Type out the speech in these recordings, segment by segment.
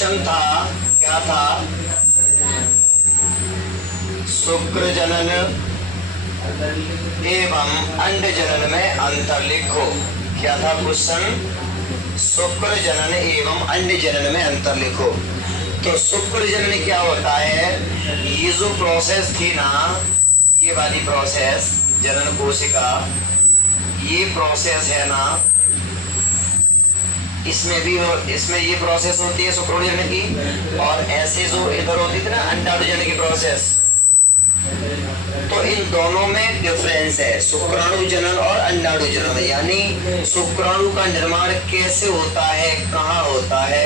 Question था, क्या था? शुक्र जनन एवं अंड जनन में अंतर लिखो। क्या था क्वेश्चन? शुक्र जनन एवं अंड जनन में अंतर लिखो। तो शुक्र जनन क्या होता है? ये जो प्रोसेस थी ना, ये वाली प्रोसेस जनन कोशिका, ये प्रोसेस है ना, इसमें ये प्रोसेस होती है शुक्राणु जनन की, और ऐसे जो इधर होती थी ना अंडाणु जनन की प्रोसेस, तो इन दोनों में डिफरेंस है, शुक्राणु जनन और अंडाणु जनन। यानी शुक्राणु का निर्माण कैसे होता है, कहाँ होता है,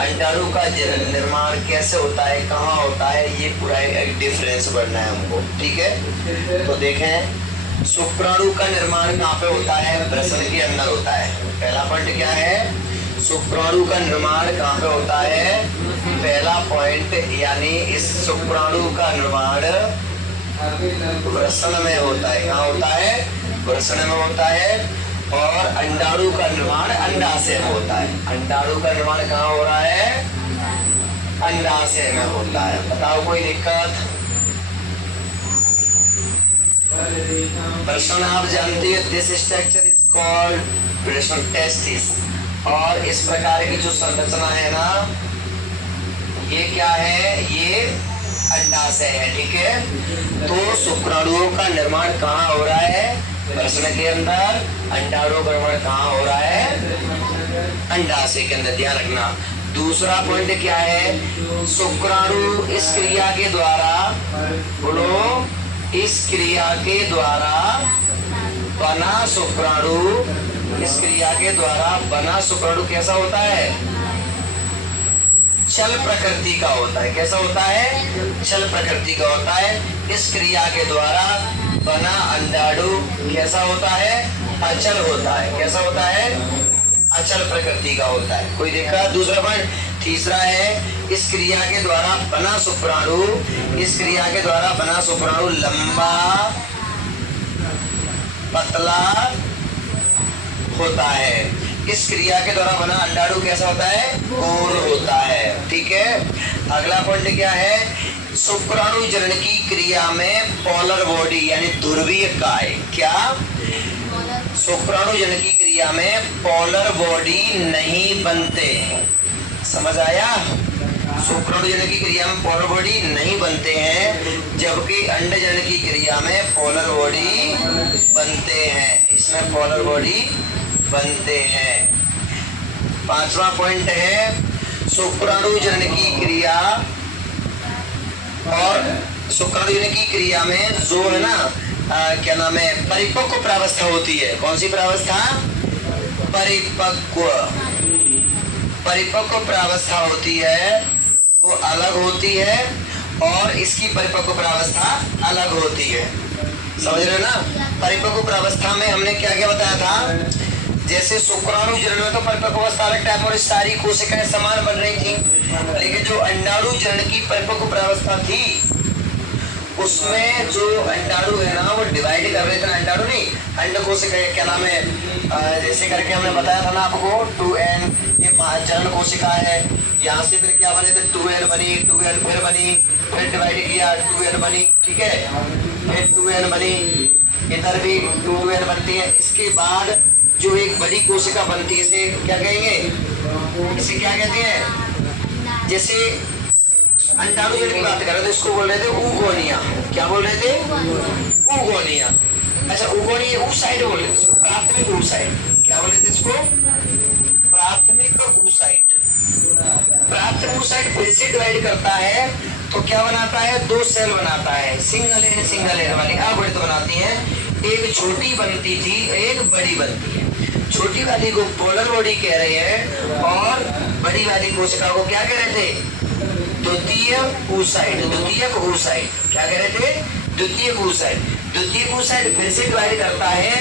अंडाणु का निर्माण कैसे होता है, कहाँ होता है, ये पूरा एक डिफरेंस बढ़ना है हमको। ठीक है, तो देखें शुक्राणु का निर्माण कहाँ पे होता है? वृषण के अंदर होता है। पहला पॉइंट क्या है? शुक्राणु का निर्माण कहाँ पे होता है? पहला पॉइंट, यानी इस शुक्राणु का निर्माण वृषण में होता है। कहाँ होता है? वृषण में होता है। और अंडाणु का निर्माण अंडाशय में होता है। अंडाणु का निर्माण कहाँ हो रहा है? अंडाशय में होता है। बताओ कोई दिक्कत? वृषण आप जानते हो, दिस स्ट्रक्चर इज कॉल्ड वृषण टेस्टिस। और इस प्रकार की जो संरचना है ना, ये क्या है? ये अंडाशय है। ठीक है, तो शुक्राणुओं का निर्माण कहाँ हो रहा है? वृषण के अंदर। अंडाणु का निर्माण कहाँ हो रहा है? अंडाशय के अंदर। ध्यान रखना। दूसरा पॉइंट क्या है? शुक्राणु इस क्रिया के द्वारा, बोलो, इस क्रिया के द्वारा बना शुक्राणु, इस क्रिया के द्वारा बना शुक्राणु कैसा होता है? चल प्रकृति का होता है। कैसा होता है? चल प्रकृति का होता है। इस क्रिया के द्वारा बना अंडाणु कैसा होता है? अचल होता है। कैसा होता है? अचल प्रकृति का होता है। कोई दिक्कत? दूसरा पॉइंट। तीसरा है, इस क्रिया के द्वारा बना शुक्राणु, इस क्रिया के द्वारा बना शुक्राणु लंबा पतला होता है। इस क्रिया के द्वारा बना अंडाणु कैसा होता है? गोल होता है। ठीक है, अगला पॉइंट क्या है? शुक्राणु जनन की क्रिया में पोलर बॉडी यानी ध्रुवीय काय, क्या? शुक्राणु जनन की क्रिया में पोलर बॉडी नहीं बनते। समझ आया? शुक्राणु जनन की क्रिया में पोलर बॉडी नहीं बनते हैं, जबकि अंड जनन की क्रिया में पोलर बॉडी बनते हैं। इसमें पोलर बॉडी बनते हैं। पांचवा पॉइंट है, शुक्राणु जनन की क्रिया और शुक्राणु जनन की क्रिया में जो है ना, क्या नाम है, परिपक्व प्रावस्था होती है। कौन सी प्रावस्था? परिपक्व प्रावस्था होती है, वो अलग होती है, और इसकी परिपक्व प्रावस्था अलग होती है। समझ रहे हो ना? परिपक्व प्रावस्था में हमने क्या क्या बताया था? जैसे शुक्राणु जनन में तो परिपक्व अवस्था अलग टाइप और सारी कोशिकाएं समान बन रही थी, लेकिन जो अंडाणु जनन की परिपक्व प्रावस्था थी, उसमें जो अंडाणु है ना, वो डिवाइड कर रहे थे। अंडाणु नहीं, अंड कोशिका, क्या नाम है, जैसे करके हमने बताया था ना आपको, 2n, ये जनन कोशिका है। यहाँ से फिर क्या बने थे? 2n बनी, 2n फिर बनी, फिर डिवाइड किया, 2n बनी। ठीक है, फिर 2n बनी, इधर भी 2n बनती है। इसके बाद जो एक बड़ी कोशिका बनती है, इसे क्या कहेंगे? इसे क्या कहते हैं? जैसे अंडाणु जनन की बात कर रहे थे, इसको बोल रहे थे ऊगोनिया। क्या बोल रहे थे? ऊगोनिया। अच्छा, ऊगोनिया ऊसाइड बोल रहे थे, प्राथमिक ऊसाइड। क्या बोले थे इसको? प्राथमिक ऊसाइड। प्राथमिक ऊसाइड फिर से डिवाइड करता है, तो क्या बनाता है? 2 सेल बनाता है, सिंगल एंड वाली अवृत बनाती है। एक छोटी बनती थी, एक बड़ी बनती है। छोटी वाली को पोलर बॉडी कह रहे हैं, और बड़ी वाली कोशिका को क्या कह रहे थे? द्वितीयक ऊसाइड। द्वितीयक ऊसाइड क्या कह रहे थे? द्वितीयक ऊसाइड। द्वितीयक ऊसाइड फिर से डिवाइड करता है,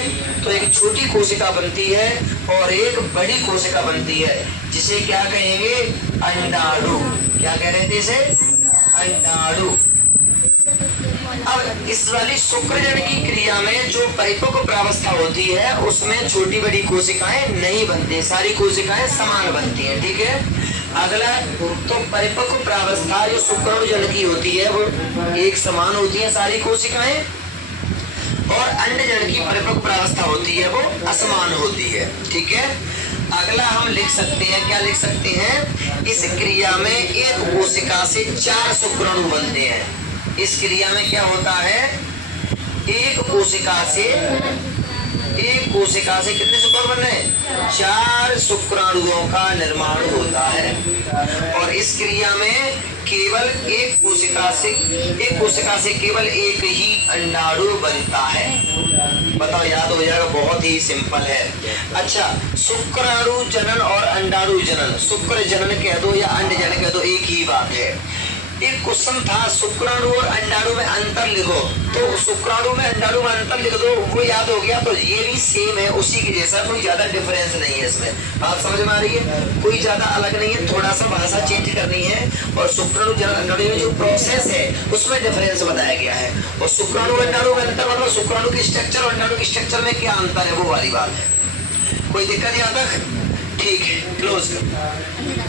तो एक छोटी कोशिका बनती है और एक बड़ी कोशिका बनती है, जिसे क्या कहेंगे? अंडाणु। क्या कह रहे थे इसे? अंडाणु। अब इस वाली शुक्र जनन की क्रिया में जो परिपक्व प्रावस्था होती है, उसमें छोटी बड़ी कोशिकाएं नहीं बनती, सारी कोशिकाएं समान बनती हैं। ठीक है, अगला तो परिपक्व प्रावस्था जो शुक्राणु जन की होती है वो एक समान होती है सारी कोशिकाएं, और अंड जन की परिपक्व प्रावस्था होती है वो असमान होती है। ठीक है, अगला हम लिख सकते हैं, क्या लिख सकते हैं, इस क्रिया में एक कोशिका से 4 शुक्राणु बनते हैं। इस क्रिया में क्या होता है, एक कोशिका से कितने शुक्राणु बन रहे हैं, 4 शुक्राणुओं का निर्माण होता है। और इस क्रिया में केवल एक कोशिका से केवल एक ही अंडाणु बनता है। बताओ, याद हो जाएगा, बहुत ही सिंपल है। अच्छा, शुक्राणु जनन और अंडाणु जनन, शुक्र जनन कह दो या अंड जनन कह दो, एक ही बात है। एक क्वेश्चन था शुक्राणु और अंडाणु में अंतर लिखो, तो शुक्राणु में अंडाणु में अंतर लिख दो, वो याद हो गया। तो ये भी सेम है, उसी के जैसा, कोई ज्यादा डिफरेंस नहीं है इसमें। बात समझ में आ रही है, कोई ज्यादा अलग नहीं है, थोड़ा सा भाषा चेंज करनी है। और शुक्राणु जनन अंडाणु में जो प्रोसेस है उसमें डिफरेंस बताया गया है। और शुक्राणु अंडाणु में अंतर मतलब शुक्राणु की स्ट्रक्चर और अंडाणु की स्ट्रक्चर में क्या अंतर है, वो वाली बात है। कोई दिक्कत यहाँ तक? ठीक है, क्लोज कर।